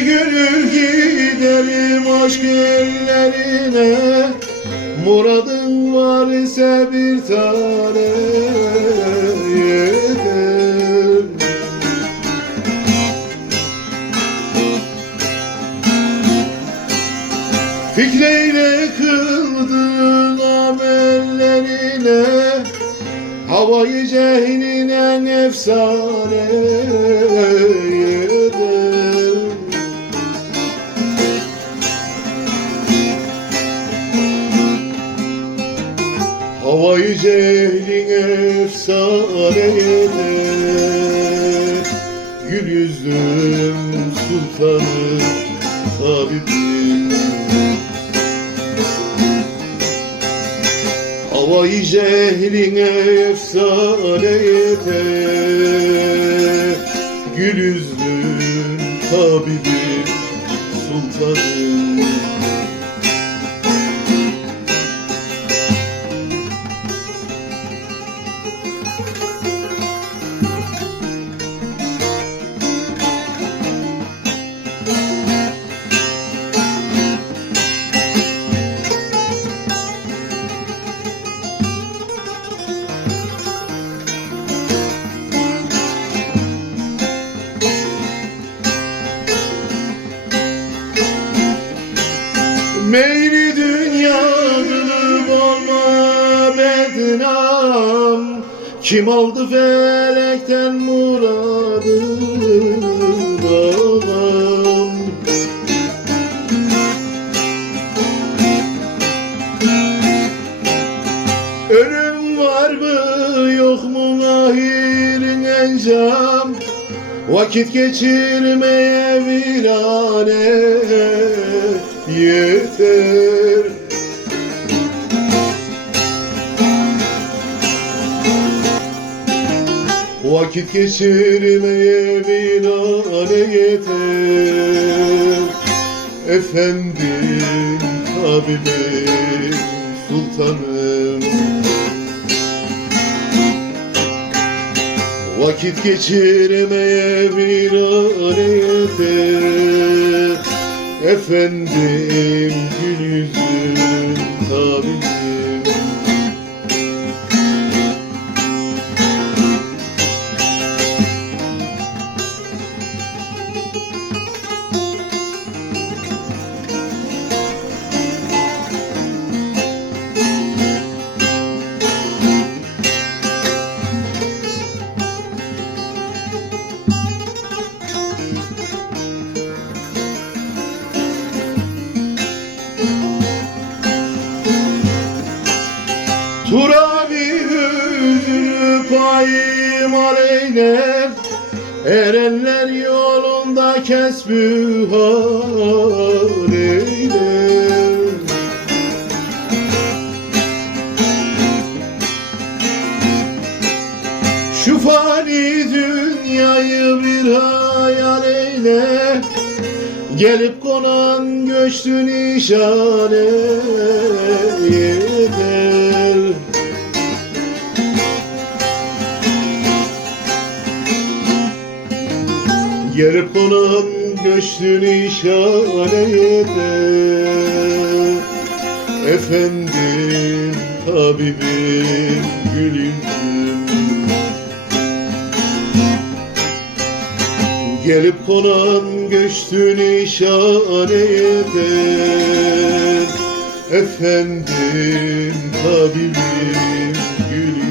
gönül giderim aşk ellerine. Muradın var ise bir tane yeter. Fikreyle kıldığın amellerine Havayı cehninen efsane Havayı cehlin efsane yedim Gül yüzlüm sultanım tabibim Havayı cehline efsane yeter Gül yüzlüm tabibim sultanım Meyli dünya kılıp olma bednam. Kim aldı felekten muradı ağam Ölüm var mı yok mu ahirin encam? Vakit geçirmeye virane yeter. Vakit geçirmeye virane yeter. Efendim, tabibim, sultanım. Vakit geçirmeye virane yeter Efendim gül tabibim Turabi hüznü paymal eyler Erenler yolunda kesbühar eyler Şu fani dünyayı bir hayal eyle. Gelip konan göçtü nişane yeter Gelip konan göçtü nişane yeter Efendim tabibim gülüm. Gelip konan göçtü nişane yeter Efendim tabibim gül yüzüm